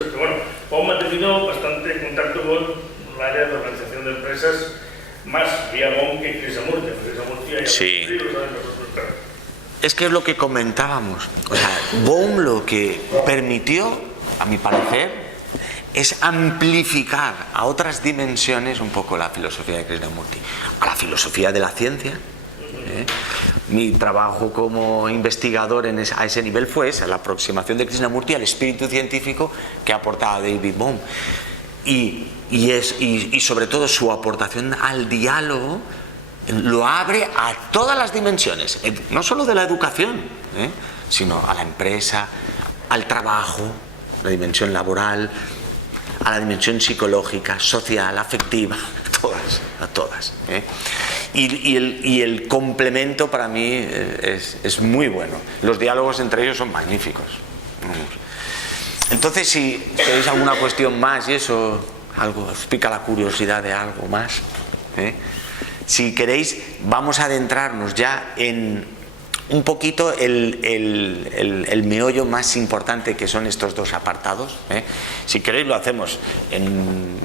Bueno, Pau ha tenido bastante contacto con el área de organización de empresas, más vía BOM que Krishnamurti. Sí. Es que es lo que comentábamos. O sea, BOM lo que permitió, a mi parecer, es amplificar a otras dimensiones un poco la filosofía de Krishnamurti, a la filosofía de la ciencia. Mi trabajo como investigador a ese nivel fue esa, la aproximación de Krishnamurti al espíritu científico que aportaba David Bohm. Y sobre todo su aportación al diálogo lo abre a todas las dimensiones, no solo de la educación, sino a la empresa, al trabajo, la dimensión laboral, a la dimensión psicológica, social, afectiva, a todas. Y el complemento para mí es muy bueno. Los diálogos entre ellos son magníficos. Entonces, si tenéis alguna cuestión más y eso, algo os pica la curiosidad de algo más, si queréis, vamos a adentrarnos ya en un poquito el meollo más importante, que son estos dos apartados. Si queréis lo hacemos en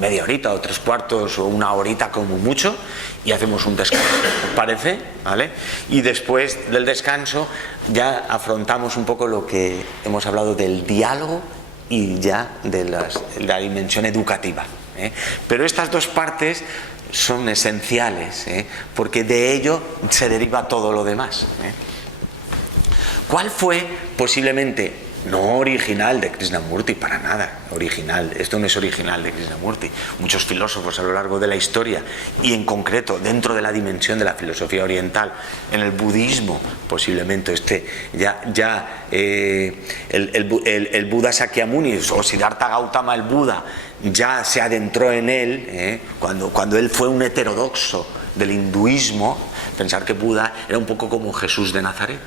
media horita o 3/4 o una horita como mucho, y hacemos un descanso, ¿os parece? ¿Vale? Y después del descanso ya afrontamos un poco lo que hemos hablado del diálogo y ya de la dimensión educativa. Pero estas dos partes son esenciales, porque de ello se deriva todo lo demás. ¿Cuál fue posiblemente, no original de Krishnamurti, para nada original, esto no es original de Krishnamurti, muchos filósofos a lo largo de la historia, y en concreto dentro de la dimensión de la filosofía oriental, en el budismo posiblemente el Buda Sakyamuni o Siddhartha Gautama, el Buda, ya se adentró en él, cuando él fue un heterodoxo del hinduismo. Pensar que Buda era un poco como Jesús de Nazaret.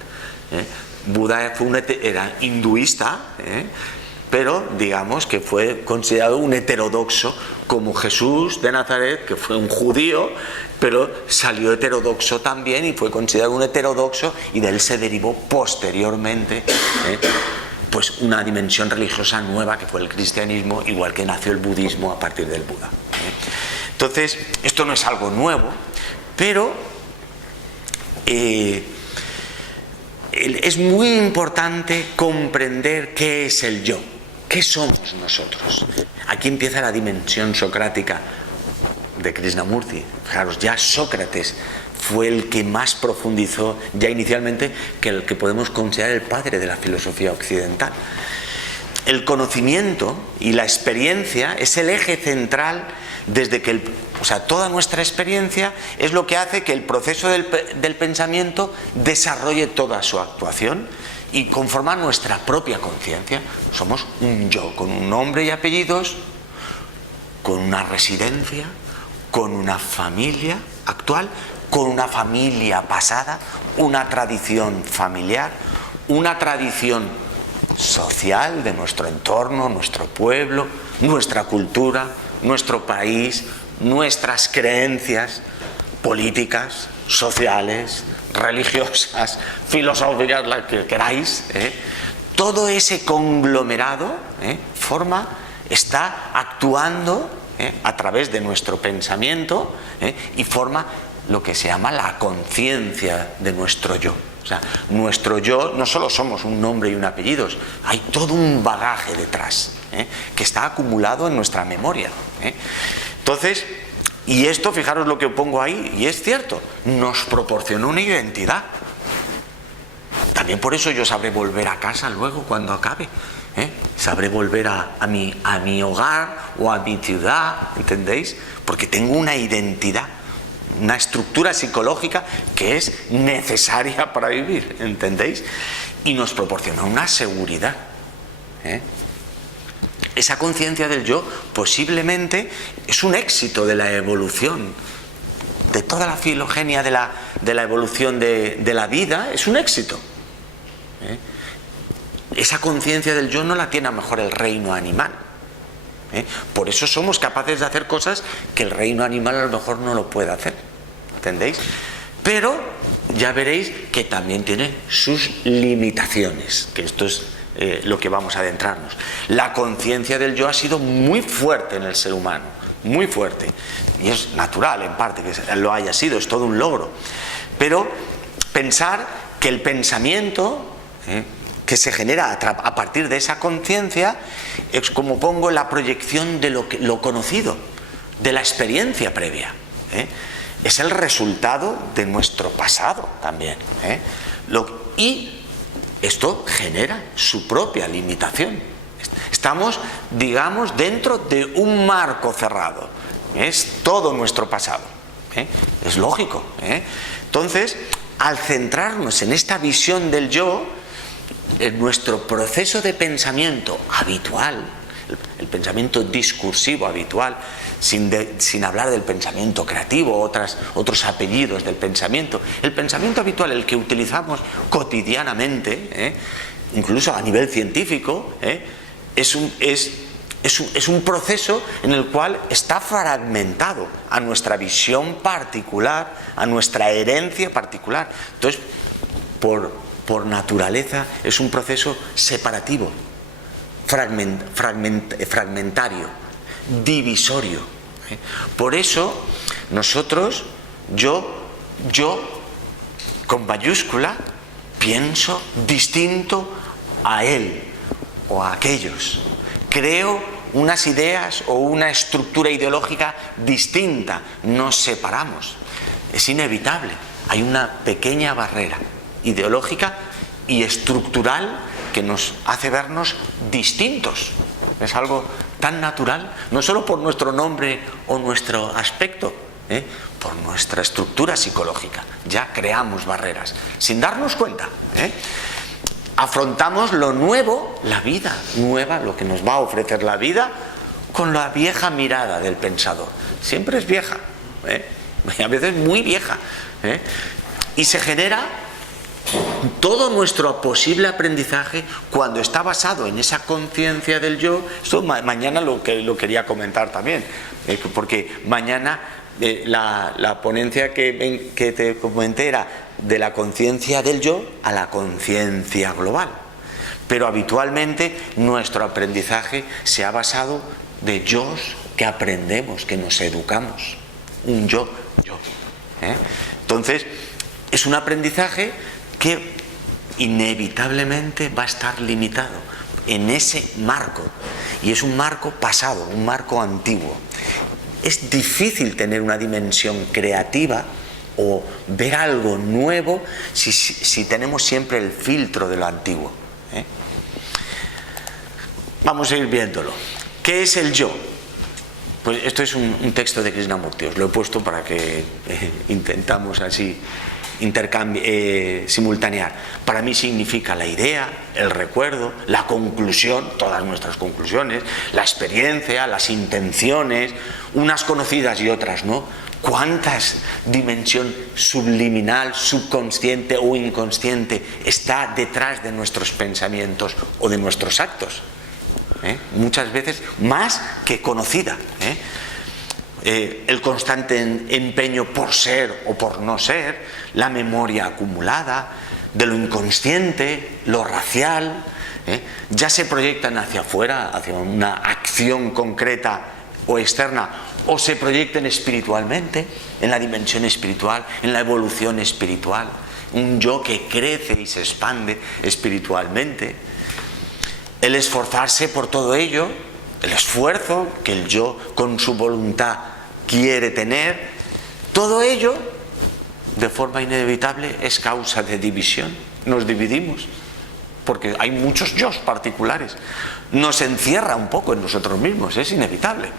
Buda era hinduista, pero digamos que fue considerado un heterodoxo, como Jesús de Nazaret, que fue un judío, pero salió heterodoxo también y fue considerado un heterodoxo, y de él se derivó posteriormente pues una dimensión religiosa nueva, que fue el cristianismo, igual que nació el budismo a partir del Buda. Entonces, esto no es algo nuevo, pero es muy importante comprender qué es el yo, qué somos nosotros. Aquí empieza la dimensión socrática de Krishnamurti. Fijaros, ya Sócrates fue el que más profundizó ya inicialmente, que el que podemos considerar el padre de la filosofía occidental. El conocimiento y la experiencia es el eje central, desde que toda nuestra experiencia es lo que hace que el proceso del pensamiento desarrolle toda su actuación y conforma nuestra propia conciencia. Somos un yo con un nombre y apellidos, con una residencia, con una familia actual, con una familia pasada, una tradición familiar, una tradición social de nuestro entorno, nuestro pueblo, nuestra cultura, nuestro país, nuestras creencias políticas, sociales, religiosas, filosóficas, las que queráis. Todo ese conglomerado está actuando a través de nuestro pensamiento, y forma lo que se llama la conciencia de nuestro yo. O sea, nuestro yo no solo somos un nombre y un apellido, hay todo un bagaje detrás, que está acumulado en nuestra memoria. Entonces, y esto, fijaros lo que pongo ahí, y es cierto, nos proporciona una identidad. También por eso yo sabré volver a casa luego cuando acabe. Sabré volver a mi hogar o a mi ciudad, ¿entendéis? Porque tengo una identidad, una estructura psicológica que es necesaria para vivir, ¿entendéis? Y nos proporciona una seguridad. Esa conciencia del yo posiblemente es un éxito de la evolución, de toda la filogenia de la evolución de la vida, es un éxito. Esa conciencia del yo no la tiene a lo mejor el reino animal. Por eso somos capaces de hacer cosas que el reino animal a lo mejor no lo puede hacer, ¿entendéis? Pero ya veréis que también tiene sus limitaciones, que esto es lo que vamos a adentrarnos. La conciencia del yo ha sido muy fuerte en el ser humano, muy fuerte, y es natural en parte que lo haya sido, es todo un logro. Pero pensar que el pensamiento que se genera a partir de esa conciencia es, como pongo, la proyección de lo conocido, de la experiencia previa. Es el resultado de nuestro pasado también. Y esto genera su propia limitación. Estamos, digamos, dentro de un marco cerrado. Es todo nuestro pasado. Es lógico. Entonces, al centrarnos en esta visión del yo, en nuestro proceso de pensamiento habitual, el pensamiento discursivo habitual, sin hablar del pensamiento creativo, otros apellidos del pensamiento, el pensamiento habitual, el que utilizamos cotidianamente, incluso a nivel científico, es un proceso en el cual está fragmentado a nuestra visión particular, a nuestra herencia particular. Entonces, por naturaleza, es un proceso separativo, fragmentario, divisorio. Por eso, nosotros, yo, con mayúscula, pienso distinto a él o a aquellos. Creo unas ideas o una estructura ideológica distinta. Nos separamos. Es inevitable. Hay una pequeña barrera ideológica y estructural que nos hace vernos distintos. Es algo tan natural, no solo por nuestro nombre o nuestro aspecto, por nuestra estructura psicológica. Ya creamos barreras, sin darnos cuenta. Afrontamos lo nuevo, la vida nueva, lo que nos va a ofrecer la vida, con la vieja mirada del pensador. Siempre es vieja, a veces muy vieja. Y se genera todo nuestro posible aprendizaje cuando está basado en esa conciencia del yo. Esto mañana lo quería comentar también, porque mañana la ponencia que te comenté era de la conciencia del yo a la conciencia global. Pero habitualmente nuestro aprendizaje se ha basado de yos que aprendemos, que nos educamos. Un yo. Entonces, es un aprendizaje que inevitablemente va a estar limitado en ese marco, y es un marco pasado, un marco antiguo. Es difícil tener una dimensión creativa o ver algo nuevo si tenemos siempre el filtro de lo antiguo. Vamos a ir viéndolo. ¿Qué es el yo? Pues esto es un texto de Krishnamurti, os lo he puesto para que intentamos así simultanear. Para mí significa la idea, el recuerdo, la conclusión, todas nuestras conclusiones, la experiencia, las intenciones, unas conocidas y otras no. ¿Cuántas dimensión subliminal, subconsciente o inconsciente está detrás de nuestros pensamientos o de nuestros actos? Muchas veces más que conocida. El constante empeño por ser o por no ser, la memoria acumulada, de lo inconsciente, lo racial, ya se proyectan hacia afuera, hacia una acción concreta o externa, o se proyectan espiritualmente, en la dimensión espiritual, en la evolución espiritual, un yo que crece y se expande espiritualmente. El esforzarse por todo ello, el esfuerzo que el yo con su voluntad quiere tener, todo ello de forma inevitable es causa de división. Nos dividimos porque hay muchos yos particulares. Nos encierra un poco en nosotros mismos, es inevitable.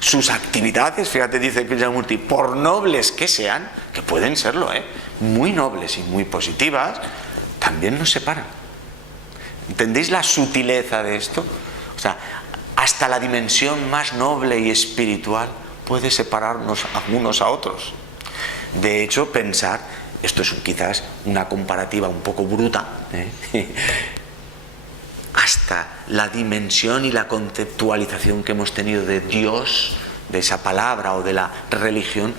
Sus actividades, fíjate, dice Krishnamurti, por nobles que sean, que pueden serlo, muy nobles y muy positivas, también nos separan. ¿Entendéis la sutileza de esto? O sea, hasta la dimensión más noble y espiritual puede separarnos unos a otros. De hecho, pensar, esto es quizás una comparativa un poco bruta, hasta la dimensión y la conceptualización que hemos tenido de Dios, de esa palabra o de la religión,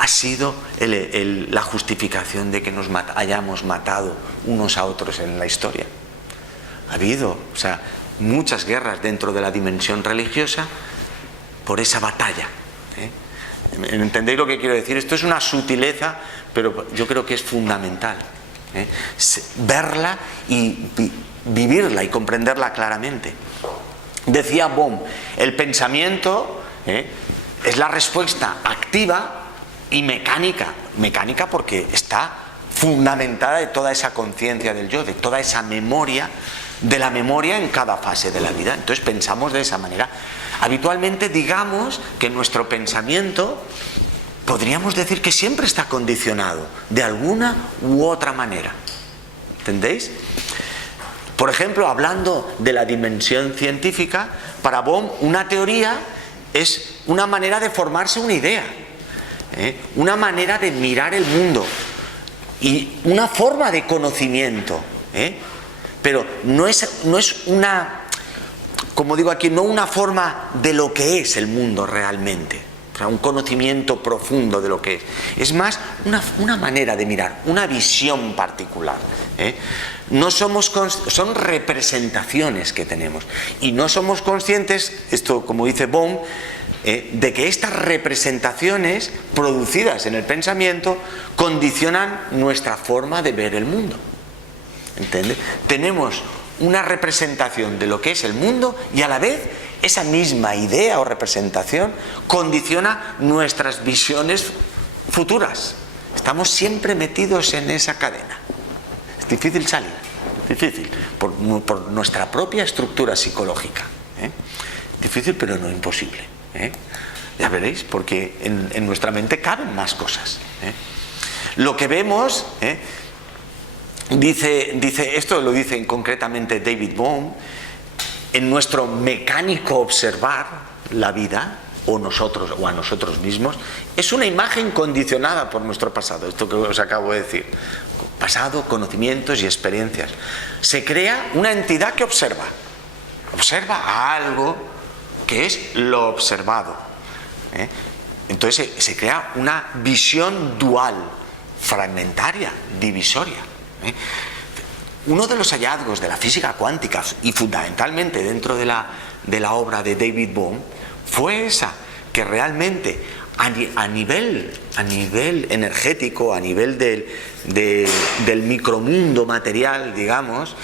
ha sido la justificación de que nos hayamos matado unos a otros en la historia. Ha habido, muchas guerras dentro de la dimensión religiosa por esa batalla. ¿Entendéis lo que quiero decir? Esto es una sutileza, pero yo creo que es fundamental. Verla y vivirla y comprenderla claramente. Decía Bohm, el pensamiento es la respuesta activa y mecánica. Mecánica porque está fundamentada de toda esa conciencia del yo, de toda esa memoria, de la memoria en cada fase de la vida. Entonces pensamos de esa manera. Habitualmente digamos que nuestro pensamiento, podríamos decir que siempre está condicionado de alguna u otra manera. ¿Entendéis? Por ejemplo, hablando de la dimensión científica, para Bohm una teoría es una manera de formarse una idea, una manera de mirar el mundo y una forma de conocimiento, pero no es una, como digo aquí, no una forma de lo que es el mundo realmente, un conocimiento profundo de lo que es. Es más una manera de mirar, una visión particular. No somos son representaciones que tenemos y no somos conscientes, esto como dice Bohm, de que estas representaciones producidas en el pensamiento condicionan nuestra forma de ver el mundo. ¿Entiendes? Tenemos una representación de lo que es el mundo y a la vez esa misma idea o representación condiciona nuestras visiones futuras. Estamos siempre metidos en esa cadena. Es difícil salir, difícil, por nuestra propia estructura psicológica. Difícil pero no imposible. Ya veréis, porque en nuestra mente caben más cosas. Lo que vemos, dice, esto lo dice concretamente David Bohm, en nuestro mecánico observar la vida, o nosotros, o a nosotros mismos, es una imagen condicionada por nuestro pasado, esto que os acabo de decir. Pasado, conocimientos y experiencias. Se crea una entidad que observa algo que es lo observado. Entonces se crea una visión dual, fragmentaria, divisoria. Uno de los hallazgos de la física cuántica, y fundamentalmente dentro de la obra de David Bohm, fue esa, que realmente a nivel energético, a nivel del micromundo material, digamos,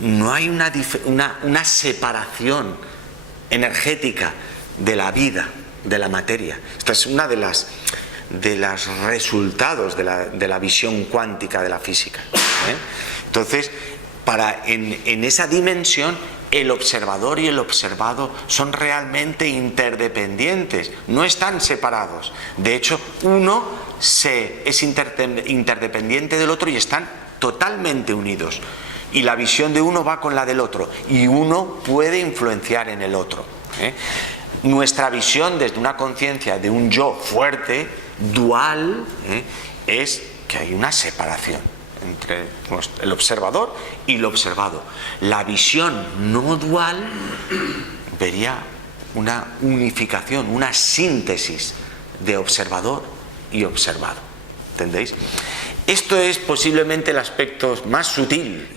no hay una separación energética de la vida, de la materia. Esta es una de los resultados de la visión cuántica de la física. Entonces, en esa dimensión, el observador y el observado son realmente interdependientes, no están separados. De hecho, uno es interdependiente del otro y están totalmente unidos. Y la visión de uno va con la del otro, y uno puede influenciar en el otro. Nuestra visión desde una conciencia de un yo fuerte, dual, es que hay una separación entre el observador y lo observado. La visión no dual vería una unificación, una síntesis de observador y observado. ¿Entendéis? Esto es posiblemente el aspecto más sutil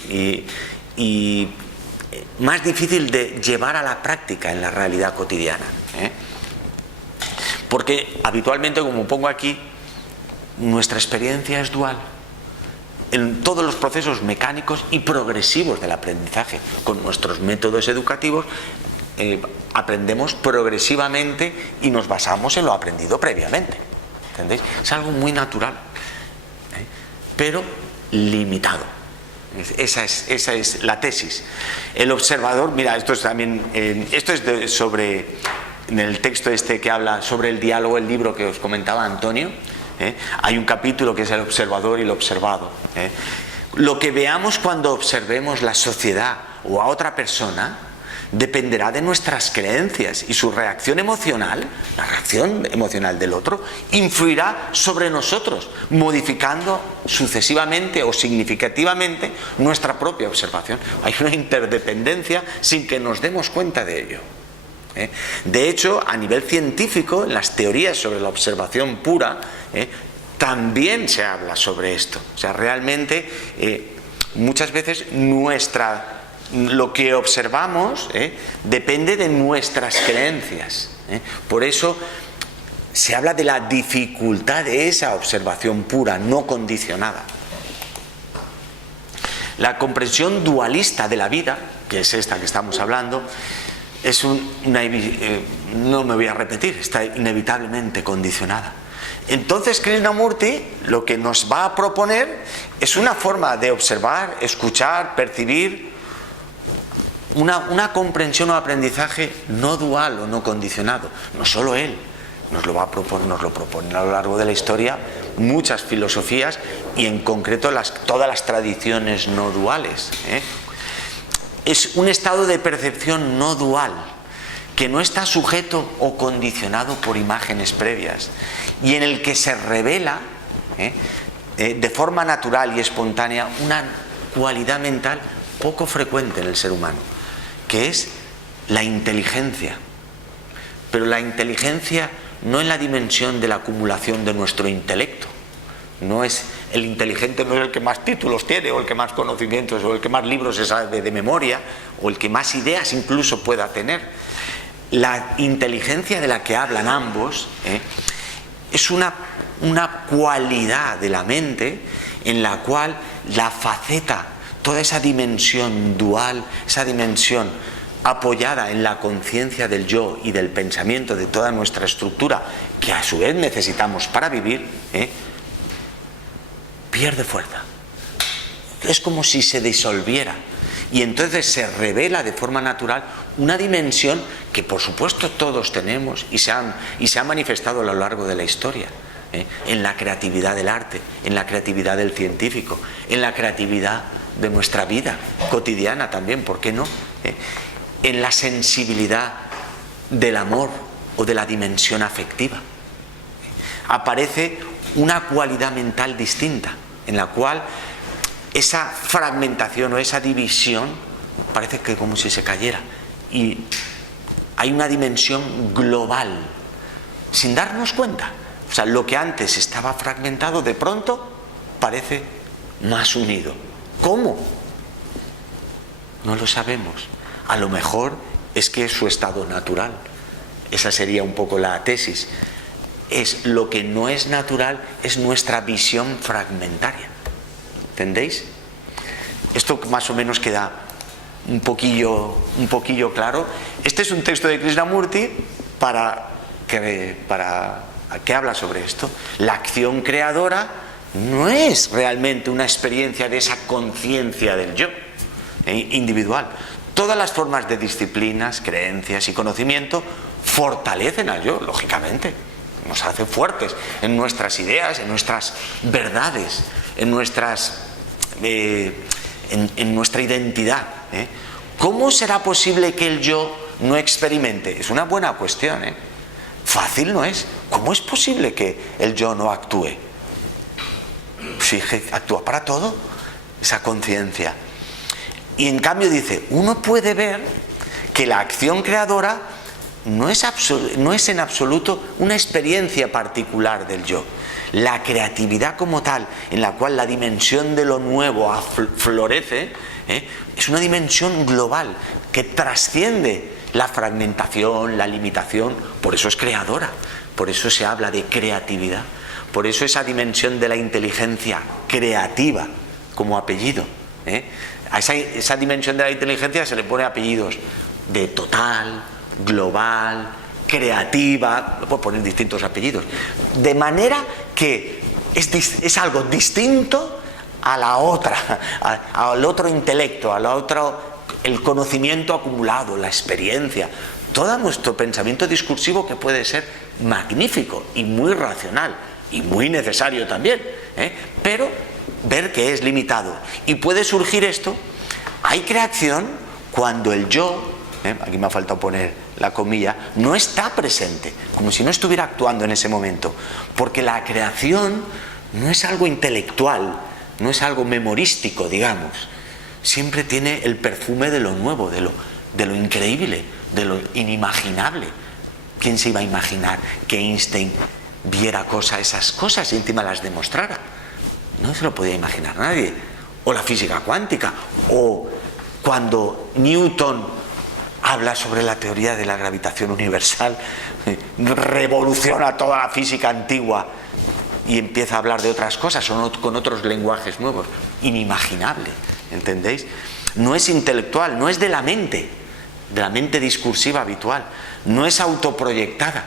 y más difícil de llevar a la práctica en la realidad cotidiana. Porque habitualmente, como pongo aquí, nuestra experiencia es dual. En todos los procesos mecánicos y progresivos del aprendizaje, con nuestros métodos educativos, aprendemos progresivamente y nos basamos en lo aprendido previamente. ¿Entendéis? Es algo muy natural, pero limitado. Esa es la tesis. El observador, mira, esto es también, sobre, en el texto que habla sobre el diálogo, el libro que os comentaba Antonio, hay un capítulo que es el observador y el observado. Lo que veamos cuando observemos la sociedad o a otra persona dependerá de nuestras creencias, y su reacción emocional, la reacción emocional del otro, influirá sobre nosotros, modificando sucesivamente o significativamente nuestra propia observación. Hay una interdependencia sin que nos demos cuenta de ello. De hecho, a nivel científico, en las teorías sobre la observación pura, también se habla sobre esto. O sea, realmente muchas veces lo que observamos depende de nuestras creencias. Por eso se habla de la dificultad de esa observación pura, no condicionada. La comprensión dualista de la vida, que es esta que estamos hablando, no me voy a repetir, está inevitablemente condicionada. Entonces Krishnamurti lo que nos va a proponer es una forma de observar, escuchar, percibir, una comprensión o aprendizaje no dual o no condicionado. No solo él, nos lo propone a lo largo de la historia muchas filosofías y en concreto todas las tradiciones no duales. Es un estado de percepción no dual, que no está sujeto o condicionado por imágenes previas y en el que se revela de forma natural y espontánea una cualidad mental poco frecuente en el ser humano, que es la inteligencia. Pero la inteligencia no en la dimensión de la acumulación de nuestro intelecto. El inteligente no es el que más títulos tiene, o el que más conocimientos, o el que más libros se sabe de memoria, o el que más ideas incluso pueda tener. La inteligencia de la que hablan ambos es una cualidad de la mente en la cual la faceta, toda esa dimensión dual, esa dimensión apoyada en la conciencia del yo y del pensamiento de toda nuestra estructura, que a su vez necesitamos para vivir, pierde fuerza. Es como si se disolviera. Y entonces se revela de forma natural una dimensión que por supuesto todos tenemos y se ha manifestado a lo largo de la historia, en la creatividad del arte, en la creatividad del científico, en la creatividad de nuestra vida cotidiana también, ¿por qué no? En la sensibilidad del amor o de la dimensión afectiva. Aparece una cualidad mental distinta, en la cual esa fragmentación o esa división parece que como si se cayera y hay una dimensión global sin darnos cuenta. O sea, lo que antes estaba fragmentado de pronto parece más unido. ¿Cómo? No lo sabemos. A lo mejor es que es su estado natural. Esa sería un poco la tesis. Es lo que no es natural, es nuestra visión fragmentaria. ¿Entendéis? Esto más o menos queda un poquillo claro. Este es un texto de Krishnamurti que habla sobre esto. La acción creadora no es realmente una experiencia de esa conciencia del yo individual. Todas las formas de disciplinas, creencias y conocimiento fortalecen al yo, lógicamente. Nos hace fuertes en nuestras ideas, en nuestras verdades, en nuestra identidad. ¿Cómo será posible que el yo no experimente? Es una buena cuestión. Fácil no es. ¿Cómo es posible que el yo no actúe? Fíjate, actúa para todo esa conciencia. Y en cambio dice, uno puede ver que la acción creadora no es en absoluto una experiencia particular del yo. La creatividad como tal, en la cual la dimensión de lo nuevo florece, es una dimensión global que trasciende la fragmentación, la limitación. Por eso es creadora, por eso se habla de creatividad, por eso esa dimensión de la inteligencia creativa como apellido. A esa dimensión de la inteligencia se le pone apellidos de total, global, creativa, lo puedo poner distintos apellidos, de manera que es algo distinto a la otra, al otro intelecto, el conocimiento acumulado, la experiencia, todo nuestro pensamiento discursivo, que puede ser magnífico y muy racional y muy necesario también, pero ver que es limitado. Y puede surgir esto, hay creación cuando el yo, aquí me ha faltado poner la comilla, no está presente, como si no estuviera actuando en ese momento, porque la creación no es algo intelectual, no es algo memorístico, digamos, siempre tiene el perfume de lo nuevo, de lo increíble, de lo inimaginable. ¿Quién se iba a imaginar que Einstein viera esas cosas y encima las demostrara? No se lo podía imaginar nadie. o la física cuántica, o cuando Newton habla sobre la teoría de la gravitación universal, revoluciona toda la física antigua y empieza a hablar de otras cosas, con otros lenguajes nuevos. Inimaginable, ¿entendéis? No es intelectual, no es de la mente discursiva habitual, no es autoproyectada,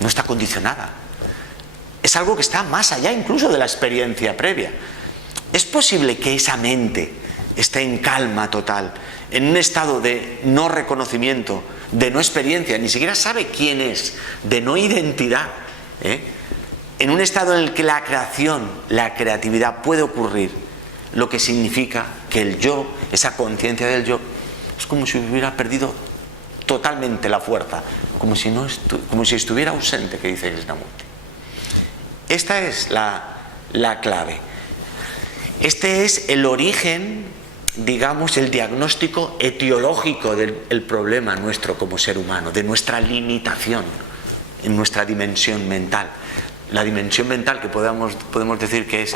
no está condicionada. Es algo que está más allá incluso de la experiencia previa. ¿Es posible que esa mente esté en calma total, en un estado de no reconocimiento, de no experiencia, ni siquiera sabe quién es, de no identidad, en un estado en el que la creación, la creatividad puede ocurrir, lo que significa que el yo, esa conciencia del yo, es como si hubiera perdido totalmente la fuerza, como si estuviera ausente, que dice Krishnamurti. Esta es la clave. Este es el origen, digamos, el diagnóstico etiológico del problema nuestro como ser humano, de nuestra limitación en nuestra dimensión mental. La dimensión mental, que podemos decir que es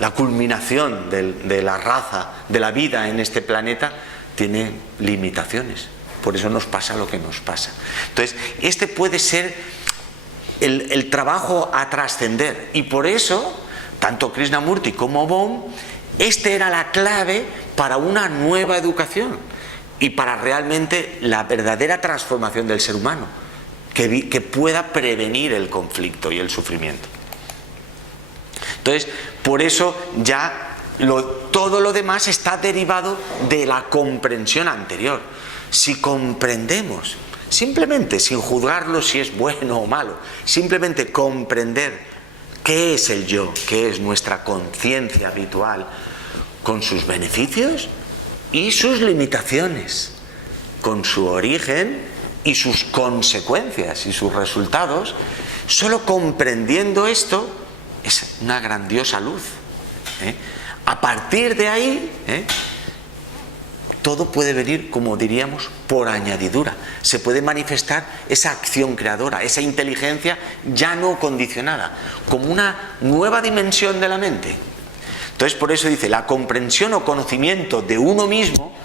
la culminación de la raza, de la vida en este planeta, tiene limitaciones. Por eso nos pasa lo que nos pasa. Entonces, este puede ser el trabajo a trascender. Y por eso, tanto Krishnamurti como Bohm, era la clave para una nueva educación y para realmente la verdadera transformación del ser humano, que pueda prevenir el conflicto y el sufrimiento. Entonces, por eso ya todo lo demás está derivado de la comprensión anterior. Si comprendemos, simplemente sin juzgarlo si es bueno o malo, simplemente comprender qué es el yo, qué es nuestra conciencia habitual, con sus beneficios y sus limitaciones, con su origen y sus consecuencias y sus resultados, solo comprendiendo esto es una grandiosa luz. A partir de ahí, todo puede venir, como diríamos, por añadidura. Se puede manifestar esa acción creadora, esa inteligencia ya no condicionada, como una nueva dimensión de la mente. Entonces, por eso dice, la comprensión o conocimiento de uno mismo,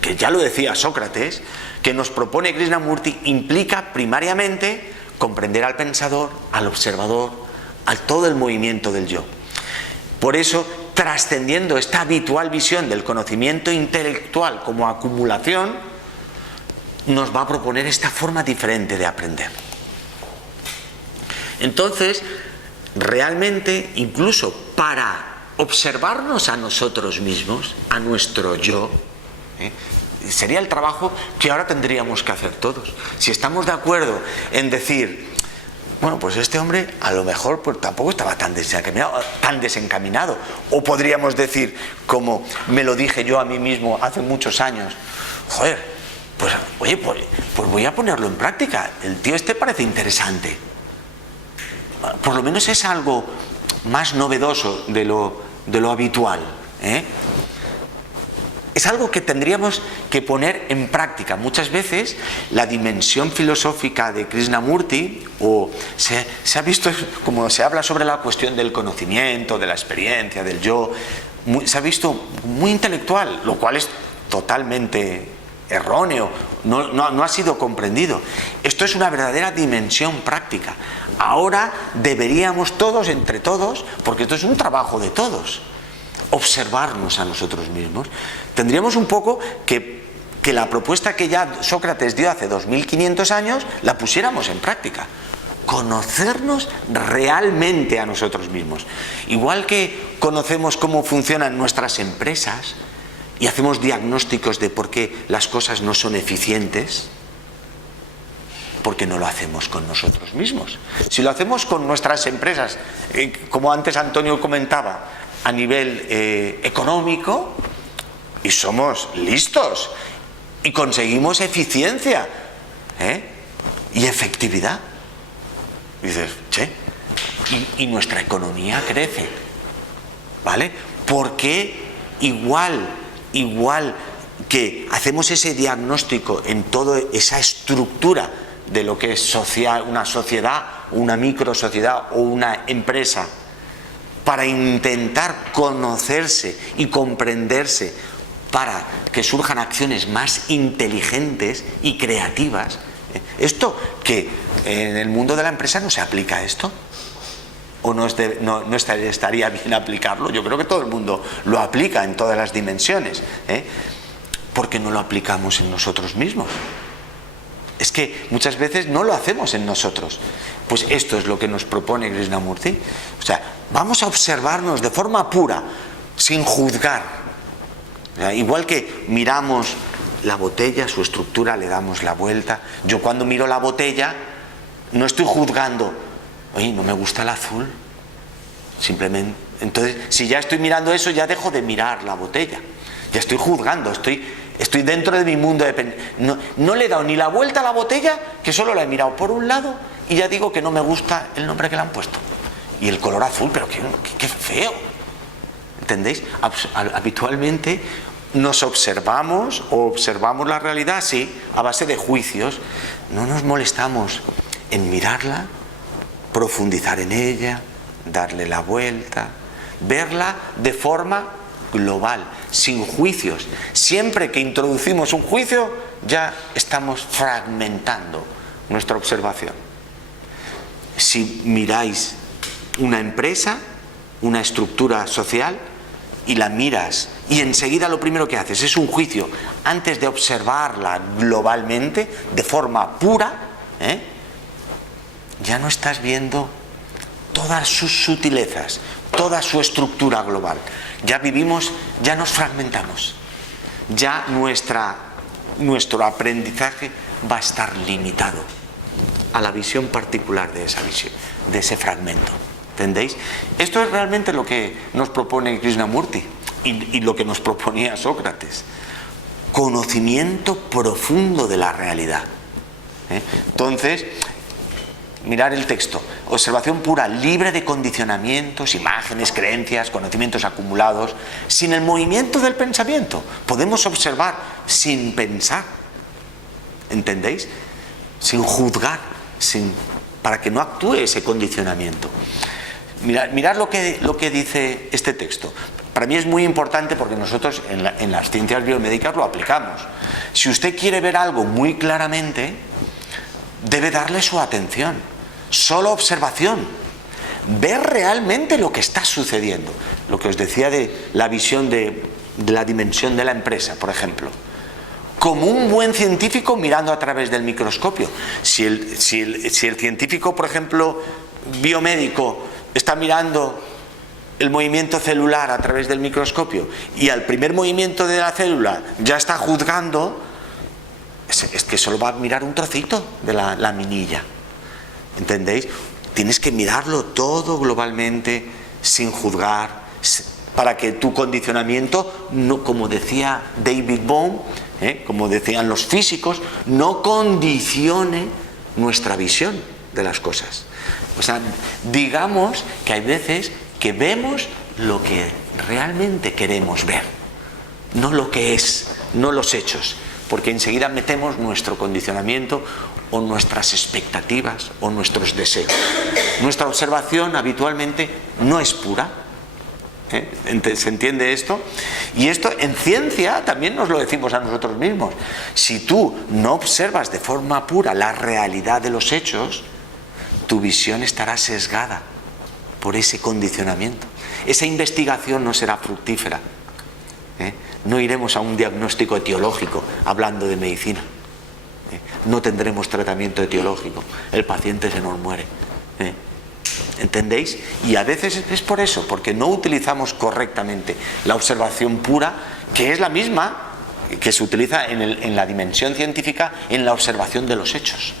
que ya lo decía Sócrates, que nos propone Krishnamurti, implica primariamente comprender al pensador, al observador, a todo el movimiento del yo. Por eso, trascendiendo esta habitual visión del conocimiento intelectual como acumulación, nos va a proponer esta forma diferente de aprender. Entonces, realmente, incluso para observarnos a nosotros mismos, a nuestro yo, sería el trabajo que ahora tendríamos que hacer todos. Si estamos de acuerdo en decir, bueno, pues este hombre a lo mejor pues, tampoco estaba tan desencaminado. O podríamos decir, como me lo dije yo a mí mismo hace muchos años, joder, pues oye, pues voy a ponerlo en práctica. El tío parece interesante. Por lo menos es algo más novedoso de lo habitual, Es algo que tendríamos que poner en práctica. Muchas veces la dimensión filosófica de Krishnamurti, o se ha visto, como se habla sobre la cuestión del conocimiento, de la experiencia, del yo, se ha visto muy intelectual, lo cual es totalmente erróneo, no ha sido comprendido. Esto es una verdadera dimensión práctica. Ahora deberíamos todos, entre todos, porque esto es un trabajo de todos, observarnos a nosotros mismos. Tendríamos un poco que la propuesta que ya Sócrates dio hace 2500 años la pusiéramos en práctica. Conocernos realmente a nosotros mismos. Igual que conocemos cómo funcionan nuestras empresas y hacemos diagnósticos de por qué las cosas no son eficientes, porque no lo hacemos con nosotros mismos. Si lo hacemos con nuestras empresas, como antes Antonio comentaba, a nivel económico, y somos listos y conseguimos eficiencia y efectividad, y dices, che, y nuestra economía crece, ¿vale? Porque igual que hacemos ese diagnóstico en toda esa estructura de lo que es una sociedad, una microsociedad o una empresa, para intentar conocerse y comprenderse, para que surjan acciones más inteligentes y creativas. Esto que en el mundo de la empresa no se aplica esto, o no estaría bien aplicarlo. Yo creo que todo el mundo lo aplica en todas las dimensiones, ¿por qué no lo aplicamos en nosotros mismos? Es que muchas veces no lo hacemos en nosotros. Pues esto es lo que nos propone Krishnamurti. O sea, vamos a observarnos de forma pura, sin juzgar. O sea, igual que miramos la botella, su estructura, le damos la vuelta. Yo cuando miro la botella no estoy juzgando, oye, no me gusta el azul. Simplemente, entonces, si ya estoy mirando eso, ya dejo de mirar la botella. Ya estoy juzgando, estoy dentro de mi mundo de no le he dado ni la vuelta a la botella, que solo la he mirado por un lado y ya digo que no me gusta el nombre que le han puesto. Y el color azul, pero qué feo. ¿Entendéis? Habitualmente nos observamos la realidad así, a base de juicios. No nos molestamos en mirarla, profundizar en ella, darle la vuelta, verla de forma global, sin juicios. Siempre que introducimos un juicio, ya estamos fragmentando nuestra observación. Si miráis una empresa, una estructura social, y la miras, y enseguida lo primero que haces es un juicio, antes de observarla globalmente, de forma pura, ya no estás viendo todas sus sutilezas, toda su estructura global. Ya ya nos fragmentamos. Ya nuestro aprendizaje va a estar limitado a la visión particular de esa visión, de ese fragmento. ¿Entendéis? Esto es realmente lo que nos propone Krishnamurti y lo que nos proponía Sócrates. Conocimiento profundo de la realidad. Entonces, mirar el texto. Observación pura, libre de condicionamientos, imágenes, creencias, conocimientos acumulados, sin el movimiento del pensamiento. Podemos observar sin pensar. ¿Entendéis? Sin juzgar, para que no actúe ese condicionamiento. Mirad lo que dice este texto. Para mí es muy importante porque nosotros en las ciencias biomédicas lo aplicamos. Si usted quiere ver algo muy claramente, debe darle su atención. Solo observación. Ver realmente lo que está sucediendo. Lo que os decía de la visión de la dimensión de la empresa, por ejemplo. Como un buen científico mirando a través del microscopio. Si el científico, por ejemplo, biomédico, está mirando el movimiento celular a través del microscopio y al primer movimiento de la célula ya está juzgando, es que solo va a mirar un trocito de la laminilla. ¿Entendéis? Tienes que mirarlo todo globalmente, sin juzgar, para que tu condicionamiento, no, como decía David Bohm, como decían los físicos, no condicione nuestra visión de las cosas. O sea, digamos que hay veces que vemos lo que realmente queremos ver, no lo que es, no los hechos, porque enseguida metemos nuestro condicionamiento o nuestras expectativas o nuestros deseos. Nuestra observación habitualmente no es pura. ¿Se entiende esto? Y esto en ciencia también nos lo decimos a nosotros mismos. Si tú no observas de forma pura la realidad de los hechos, tu visión estará sesgada por ese condicionamiento. Esa investigación no será fructífera. No iremos a un diagnóstico etiológico hablando de medicina. No tendremos tratamiento etiológico. El paciente se nos muere. ¿Entendéis? Y a veces es por eso, porque no utilizamos correctamente la observación pura, que es la misma que se utiliza en la dimensión científica, en la observación de los hechos.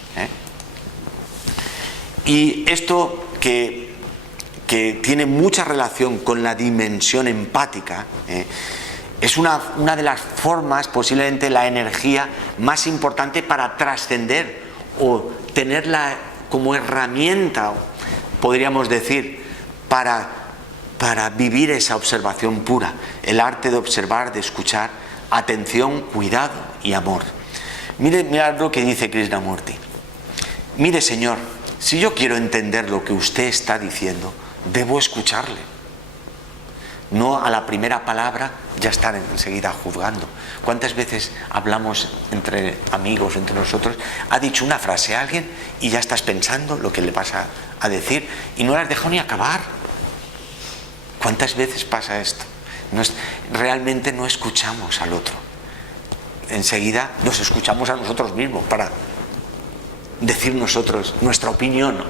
Y esto que tiene mucha relación con la dimensión empática, es una de las formas, posiblemente la energía más importante para trascender o tenerla como herramienta, podríamos decir, para vivir esa observación pura, el arte de observar, de escuchar, atención, cuidado y amor. Mirad lo que dice Krishnamurti. Mire, señor, si yo quiero entender lo que usted está diciendo, debo escucharle. No a la primera palabra ya estar enseguida juzgando. ¿Cuántas veces hablamos entre amigos, entre nosotros? Ha dicho una frase a alguien y ya estás pensando lo que le vas a decir y no le has dejado ni acabar. ¿Cuántas veces pasa esto? Realmente no escuchamos al otro. Enseguida nos escuchamos a nosotros mismos para decir nosotros nuestra opinión.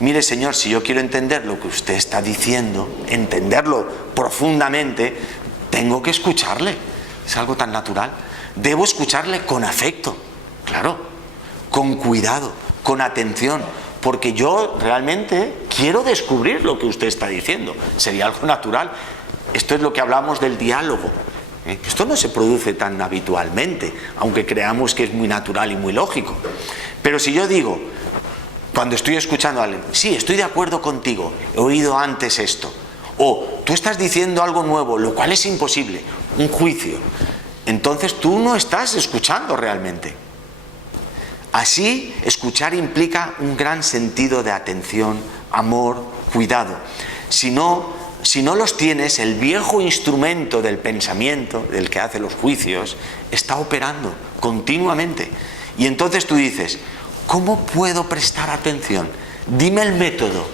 Mire, Señor, si yo quiero entender lo que usted está diciendo, entenderlo profundamente, tengo que escucharle. Es algo tan natural. Debo escucharle con afecto, claro, con cuidado, con atención, porque yo realmente quiero descubrir lo que usted está diciendo. Sería algo natural. Esto es lo que hablamos del diálogo. Esto no se produce tan habitualmente, aunque creamos que es muy natural y muy lógico. Pero si yo digo, cuando estoy escuchando a alguien, sí, estoy de acuerdo contigo, he oído antes esto, o tú estás diciendo algo nuevo, lo cual es imposible, un juicio, entonces tú no estás escuchando realmente. Así, escuchar implica un gran sentido de atención, amor, cuidado. Si no los tienes, el viejo instrumento del pensamiento, del que hace los juicios, está operando continuamente. Y entonces tú dices, ¿cómo puedo prestar atención? Dime el método.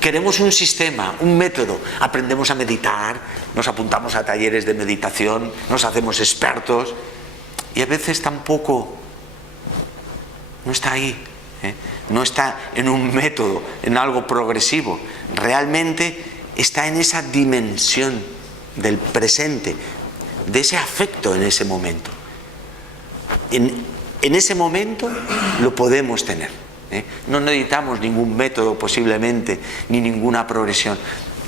Queremos un sistema, un método. Aprendemos a meditar, nos apuntamos a talleres de meditación, nos hacemos expertos y a veces tampoco no está ahí, no está en un método, en algo progresivo. Realmente está en esa dimensión del presente, de ese afecto en ese momento. En ese momento lo podemos tener. No necesitamos ningún método posiblemente, ni ninguna progresión.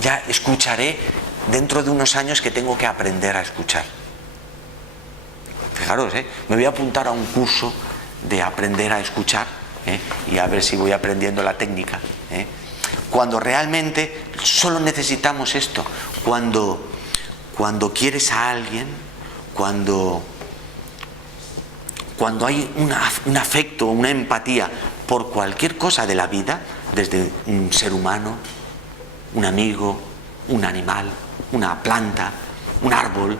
Ya escucharé dentro de unos años que tengo que aprender a escuchar. Fijaros, me voy a apuntar a un curso de aprender a escuchar y a ver si voy aprendiendo la técnica. Cuando realmente solo necesitamos esto, cuando quieres a alguien, cuando hay un afecto, una empatía por cualquier cosa de la vida, desde un ser humano, un amigo, un animal, una planta, un árbol,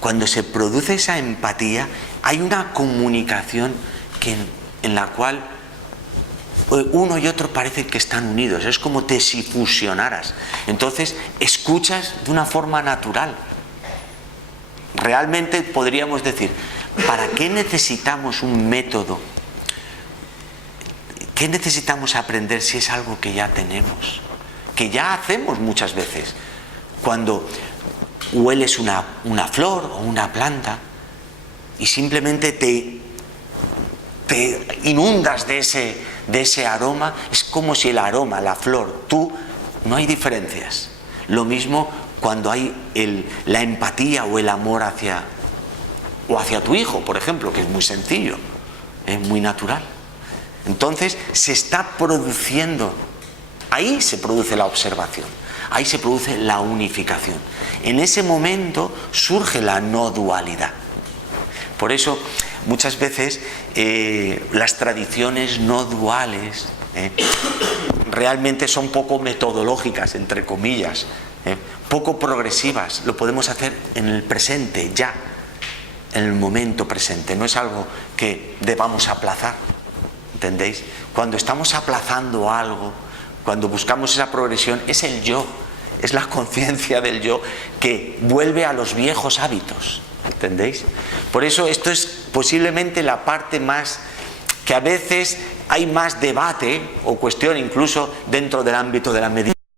cuando se produce esa empatía, hay una comunicación en la cual uno y otro parece que están unidos, es como si fusionaras. Entonces escuchas de una forma natural. Realmente podríamos decir, ¿para qué necesitamos un método? ¿Qué necesitamos aprender si es algo que ya tenemos? Que ya hacemos muchas veces. Cuando hueles una flor o una planta y simplemente te inundas de ese aroma, es como si el aroma, la flor, no hay diferencias. Lo mismo cuando hay la empatía o el amor hacia tu hijo, por ejemplo, que es muy sencillo, es muy natural. Entonces se está produciendo, ahí se produce la observación, ahí se produce la unificación. En ese momento surge la no dualidad. Por eso muchas veces las tradiciones no duales realmente son poco metodológicas, entre comillas, poco progresivas. Lo podemos hacer en el presente, ya, en el momento presente. No es algo que debamos aplazar, ¿entendéis? Cuando estamos aplazando algo, cuando buscamos esa progresión, es el yo, es la conciencia del yo que vuelve a los viejos hábitos, ¿entendéis? Por eso esto es posiblemente la parte más que a veces hay más debate o cuestión incluso dentro del ámbito de la meditación.